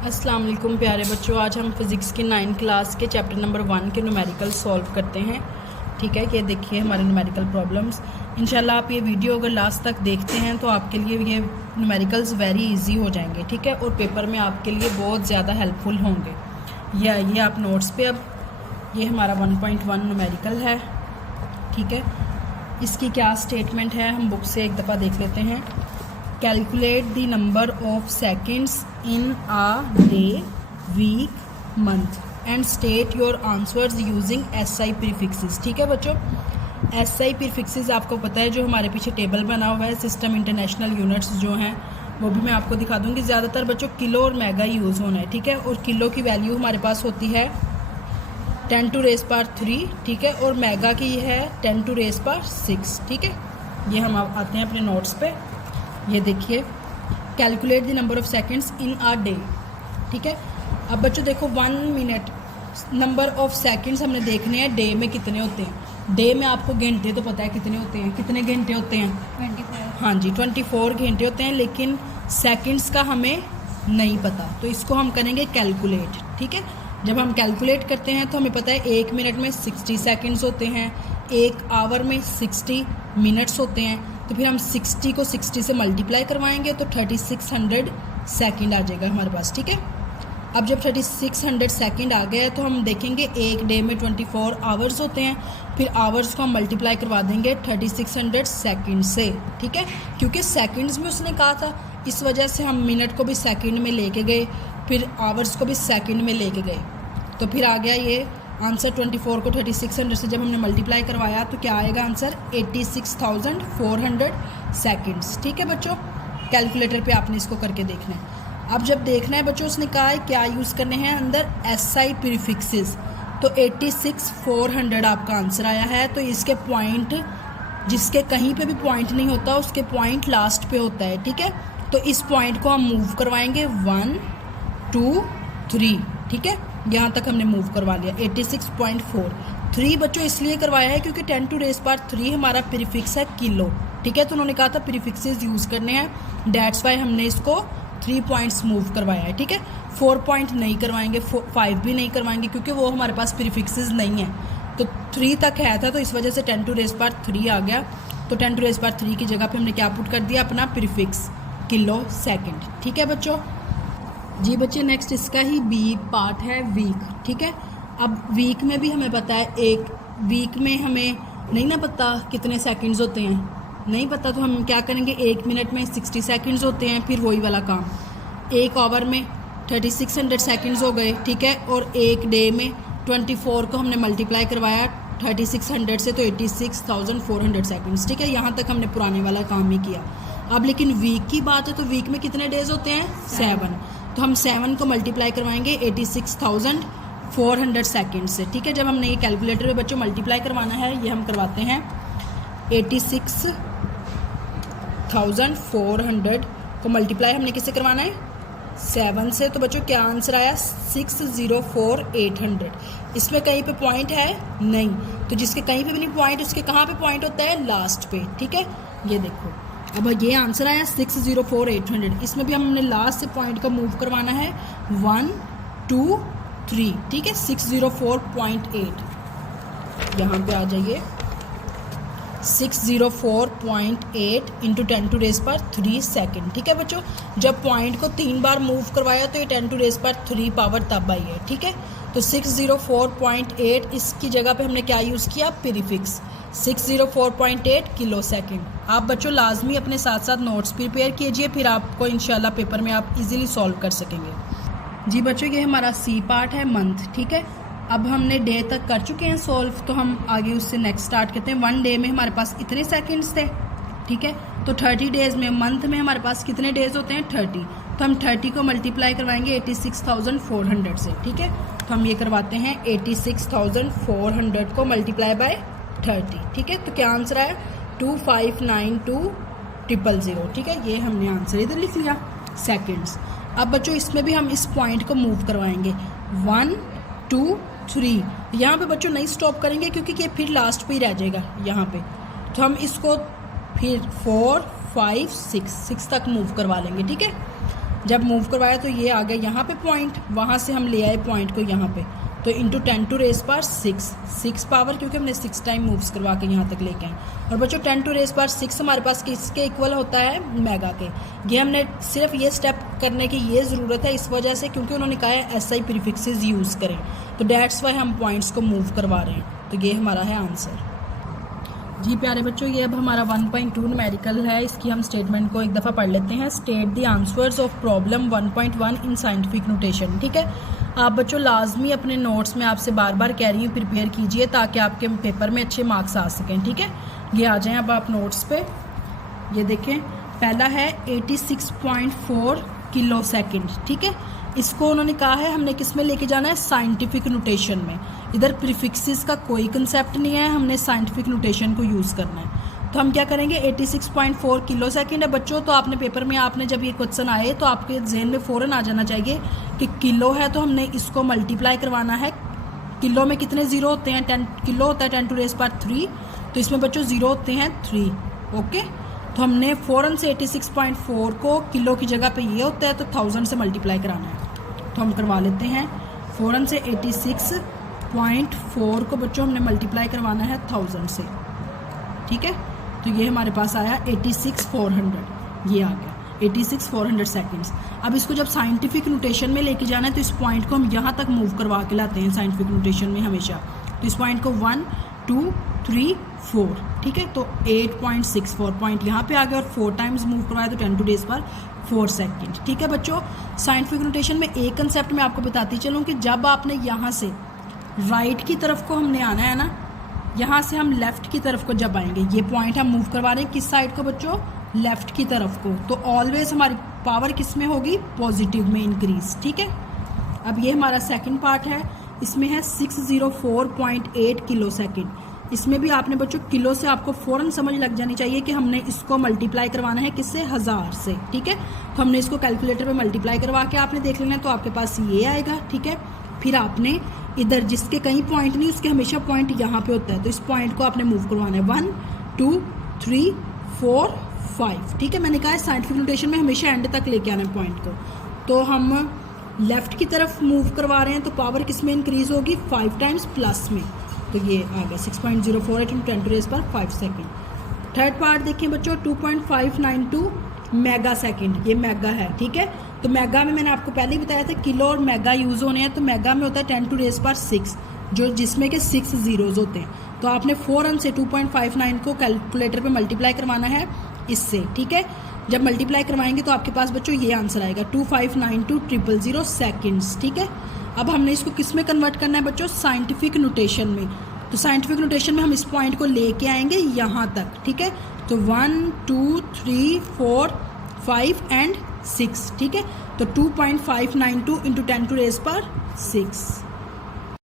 अस्सलाम वालेकुम प्यारे बच्चों, आज हम फिज़िक्स की 9 क्लास के चैप्टर नंबर 1 के न्यूमेरिकल सॉल्व करते हैं। ठीक है, ये देखिए हमारे न्यूमेरिकल प्रॉब्लम्स। इंशाल्लाह आप ये वीडियो अगर लास्ट तक देखते हैं तो आपके लिए ये न्यूमेरिकल्स वेरी इजी हो जाएंगे। ठीक है, और पेपर में आपके लिए बहुत ज़्यादा हेल्पफुल होंगे। ये आप नोट्स पे, अब ये हमारा 1.1 न्यूमेरिकल है। ठीक है, इसकी क्या स्टेटमेंट है हम बुक से एक दफ़ा देख लेते हैं। Calculate the number of seconds in a day, week, month and state your answers using SI prefixes. ठीक है बच्चों, SI प्रीफिक्सेस आपको पता है, जो हमारे पीछे टेबल बना हुआ है, सिस्टम इंटरनेशनल यूनिट्स जो हैं वो भी मैं आपको दिखा दूंगी। ज़्यादातर बच्चों किलो और मेगा यूज़ होना है। ठीक है, और किलो की वैल्यू हमारे पास होती है 10⁻³ ठीक है, और मेगा की है 10⁻⁶। ठीक है, ये हम आते हैं अपने नोट्स पे। ये देखिए, calculate the number of seconds in a day. ठीक है, अब बच्चों देखो 1 मिनट, नंबर ऑफ सेकेंड्स हमने देखने हैं डे में कितने होते हैं। डे में आपको घंटे तो पता है कितने होते हैं, कितने घंटे होते हैं 24। हाँ जी 24 घंटे होते हैं, लेकिन सेकेंड्स का हमें नहीं पता, तो इसको हम करेंगे कैलकुलेट। ठीक है, जब हम कैलकुलेट करते हैं तो हमें पता है 1 मिनट में 60 सेकेंड्स होते हैं, 1 आवर में 60 मिनट्स होते हैं। तो फिर हम 60 को 60 से मल्टीप्लाई करवाएंगे तो 3600 सेकंड आ जाएगा हमारे पास। ठीक है, अब जब 3600 सेकंड आ गए तो हम देखेंगे एक डे में 24 आवर्स होते हैं, फिर आवर्स को हम मल्टीप्लाई करवा देंगे 3600 सेकंड से। ठीक है, क्योंकि सेकंड्स में उसने कहा था, इस वजह से हम मिनट को भी सेकंड में लेके गए, फिर आवर्स को भी सेकंड में लेके गए। तो फिर आ गया ये आंसर। 24 को 3600 से जब हमने मल्टीप्लाई करवाया तो क्या आएगा आंसर 86,400 सेकेंड्स। ठीक है बच्चों, कैलकुलेटर पे आपने इसको करके देखना है। अब जब देखना है बच्चों, उसने कहा है क्या यूज़ करने हैं अंदर SI प्रीफिक्सेस, तो 86,400 आपका आंसर आया है। तो इसके पॉइंट, जिसके कहीं पे भी पॉइंट नहीं होता उसके पॉइंट लास्ट पे होता है। ठीक है, तो इस पॉइंट को हम मूव करवाएंगे 1 2 3। ठीक है, यहाँ तक हमने मूव करवा लिया। 86.43 बच्चों इसलिए करवाया है क्योंकि 10⁻³ हमारा प्रीफिक्स है किलो। ठीक है, तो उन्होंने कहा था प्रीफिक्सेस यूज़ करने हैं, डेट्स वाई हमने इसको 3 पॉइंट्स मूव करवाया है। ठीक है, 4 पॉइंट नहीं करवाएंगे, 5 भी नहीं करवाएंगे क्योंकि वो हमारे पास प्रीफिक्सेस नहीं है। तो 3 तक है था, तो इस वजह से 10⁻³ आ गया। तो 10⁻³ की जगह पे हमने क्या पुट कर दिया, अपना प्रीफिक्स किलो सेकेंड। ठीक है बच्चों जी। बच्चे नेक्स्ट इसका ही बी पार्ट है वीक। ठीक है, अब वीक में भी हमें पता है, एक वीक में हमें नहीं ना पता कितने सेकंड्स होते हैं, नहीं पता, तो हम क्या करेंगे 1 मिनट में 60 सेकंड्स होते हैं, फिर वही वाला काम। 1 आवर में 3600 सेकंड्स हो गए। ठीक है, और एक डे में 24 को हमने मल्टीप्लाई करवाया 3600 से, तो 86,400 सेकंड्स। ठीक है, यहाँ तक हमने पुराने वाला काम ही किया। अब लेकिन वीक की बात है तो वीक में कितने डेज होते हैं 7, तो हम 7 को मल्टीप्लाई करवाएंगे 86,400 सेकेंड से। ठीक है, जब हमने ये कैलकुलेटर में बच्चों मल्टीप्लाई करवाना है, ये हम करवाते हैं 86,400 को मल्टीप्लाई हमने किससे करवाना है 7 से। तो बच्चों क्या आंसर आया 604,800। इसमें कहीं पे पॉइंट है नहीं, तो जिसके कहीं पे भी नहीं पॉइंट, उसके कहाँ पे पॉइंट होता है लास्ट पे। ठीक है, ये देखो अब ये आंसर आया 604,800। इसमें भी हमने लास्ट से पॉइंट का मूव करवाना है 1 2 3। ठीक है, 604.8 यहाँ पे आ जाइए, 604.8 इंटू 10⁻³ सेकेंड। ठीक है बच्चों, जब पॉइंट को 3 बार मूव करवाया तो ये 10⁻³ पावर तब आई है। ठीक है, तो 604.8 इसकी जगह पे हमने क्या यूज़ किया प्रीफिक्स 604.8 किलो सेकेंड। आप बच्चों लाजमी अपने साथ साथ नोट्स प्रिपेयर कीजिए, फिर आपको इंशाल्लाह पेपर में आप इजीली सॉल्व कर सकेंगे। जी बच्चों, ये हमारा सी पार्ट है मंथ। ठीक है, अब हमने डे तक कर चुके हैं सॉल्व, तो हम आगे उससे नेक्स्ट स्टार्ट करते हैं। 1 डे में हमारे पास इतने सेकेंड्स थे। ठीक है, तो 30 डेज़ में, मंथ में हमारे पास कितने डेज़ होते हैं 30, तो हम 30 को मल्टीप्लाई करवाएंगे 86,400 से। ठीक है, तो हम ये करवाते हैं 86,400 को मल्टीप्लाई बाय 30। ठीक है, तो क्या आंसर आया 2592000। ठीक है, ये हमने आंसर इधर लिख लिया सेकेंड्स। अब बच्चों इसमें भी हम इस पॉइंट को मूव करवाएंगे 1 2 3। यहाँ पे बच्चों नहीं स्टॉप करेंगे क्योंकि ये फिर लास्ट पे ही रह जाएगा यहाँ पे, तो हम इसको फिर 4 5 6 तक मूव करवा लेंगे। ठीक है, जब मूव करवाया तो ये आ गया यहाँ पे पॉइंट, वहाँ से हम ले आए पॉइंट को यहाँ पे, तो into 10 to raise power 6 power, क्योंकि हमने 6 टाइम मूव्स करवा के यहाँ तक लेके आए। और बच्चों 10 टू रेस पावर 6 हमारे पास किसके इक्वल होता है, मेगा के। ये हमने सिर्फ ये स्टेप करने की ये ज़रूरत है इस वजह से क्योंकि उन्होंने कहा है SI प्रीफिक्सेस यूज़ करें, तो डैट्स वाई हम पॉइंट्स को मूव करवा रहे हैं। तो ये हमारा है आंसर। जी प्यारे बच्चों, ये अब हमारा 1.2 न्यूमेरिकल है, इसकी हम स्टेटमेंट को एक दफ़ा पढ़ लेते हैं। State the answers of problem 1.1 in scientific notation. ठीक है, आप बच्चों लाजमी अपने नोट्स में आपसे बार बार कह रही हूँ प्रिपेयर कीजिए ताकि आपके पेपर में अच्छे मार्क्स आ सकें। ठीक है, ये आ जाएं अब आप नोट्स पे। ये देखें, पहला है 86.4 किलो सेकेंड। ठीक है, इसको उन्होंने कहा है हमने किस में लेके जाना है, साइंटिफिक नोटेशन में। इधर प्रीफिक्सेस का कोई कंसेप्ट नहीं है, हमने साइंटिफिक नोटेशन को यूज़ करना है। तो हम क्या करेंगे, 86.4 किलो सेकेंड है बच्चों। तो आपने पेपर में आपने जब ये क्वेश्चन आए तो आपके जहन में फ़ौरन आ जाना चाहिए कि किलो है तो हमने इसको मल्टीप्लाई करवाना है। किलो में कितने ज़ीरो होते हैं, 10 किलो होता है 10 टू रेस पावर 3, तो इसमें बच्चों ज़ीरो होते हैं 3। ओके, तो हमने फ़ौरन से 86.4 को किलो की जगह पे ये होता है तो 1000 से मल्टीप्लाई कराना है। तो हम करवा लेते हैं फ़ौरन से 86.4 को बच्चों हमने मल्टीप्लाई करवाना है 1000 से। ठीक है, तो ये हमारे पास आया 86,400, ये आ गया 86,400 सेकेंड्स। अब इसको जब साइंटिफिक नोटेशन में लेके जाना है तो इस पॉइंट को हम यहाँ तक मूव करवा के लाते हैं साइंटिफिक नोटेशन में हमेशा। तो इस पॉइंट को 1 2 3 4, ठीक है, तो 8.64 पॉइंट यहाँ पे आ गया और 4 टाइम्स मूव करवाया तो 10 टू रेस पावर 4 सेकेंड। ठीक है बच्चों, साइंटिफिक नोटेशन में एक कंसेप्ट मैं आपको बताती चलूँ कि जब आपने यहाँ से राइट की तरफ को हमने आना है ना, यहाँ से हम लेफ़्ट की तरफ को जब आएंगे, ये पॉइंट हम मूव करवा रहे हैं किस साइड को बच्चों, लेफ़्ट की तरफ को, तो ऑलवेज हमारी पावर किस में होगी, पॉजिटिव में इंक्रीज। ठीक है, अब ये हमारा सेकंड पार्ट है, इसमें है 604.8 किलो सेकेंड। इसमें भी आपने बच्चों किलो से आपको फ़ौरन समझ लग जानी चाहिए कि हमने इसको मल्टीप्लाई करवाना है किससे, 1000 से। ठीक है, तो हमने इसको कैलकुलेटर पे मल्टीप्लाई करवा के आपने देख लेना है, तो आपके पास ये आएगा। ठीक है, फिर आपने इधर जिसके कहीं पॉइंट नहीं उसके हमेशा पॉइंट यहाँ पे होता है, तो इस पॉइंट को आपने मूव करवाना है 1 2 3 4 5। ठीक है, मैंने कहा है साइंटिफिक नोटेशन में हमेशा एंड तक लेके आना है पॉइंट को। तो हम लेफ़्ट की तरफ मूव करवा रहे हैं तो पावर किस में इंक्रीज़ होगी, 5 टाइम्स प्लस में, तो ये आ गया 6.048 × 10 to raise power 5 second. Third part देखिए बच्चों, 2.592 मेगा सेकेंड, ये मेगा है। ठीक है, तो मेगा में मैंने आपको पहले ही बताया था किलो और मेगा यूज़ होने हैं, तो मेगा में होता है 10 टू रेज़ पावर 6, जो जिसमें के 6 ज़ीरोज़ होते हैं। तो आपने फ़ौरन से 2.59 को कैलकुलेटर पे मल्टीप्लाई करवाना है इससे। ठीक है, जब मल्टीप्लाई करवाएंगे तो आपके पास बच्चों ये आंसर आएगा 2592,000 सेकेंड्स। ठीक है, अब हमने इसको किस में कन्वर्ट करना है बच्चों, साइंटिफिक नोटेशन में। तो साइंटिफिक नोटेशन में हम इस पॉइंट को लेके आएंगे यहाँ तक। ठीक है, तो 1 2 3 4 5 एंड 6। ठीक है, तो 2.592 × 10 टू रेज़ पावर 6।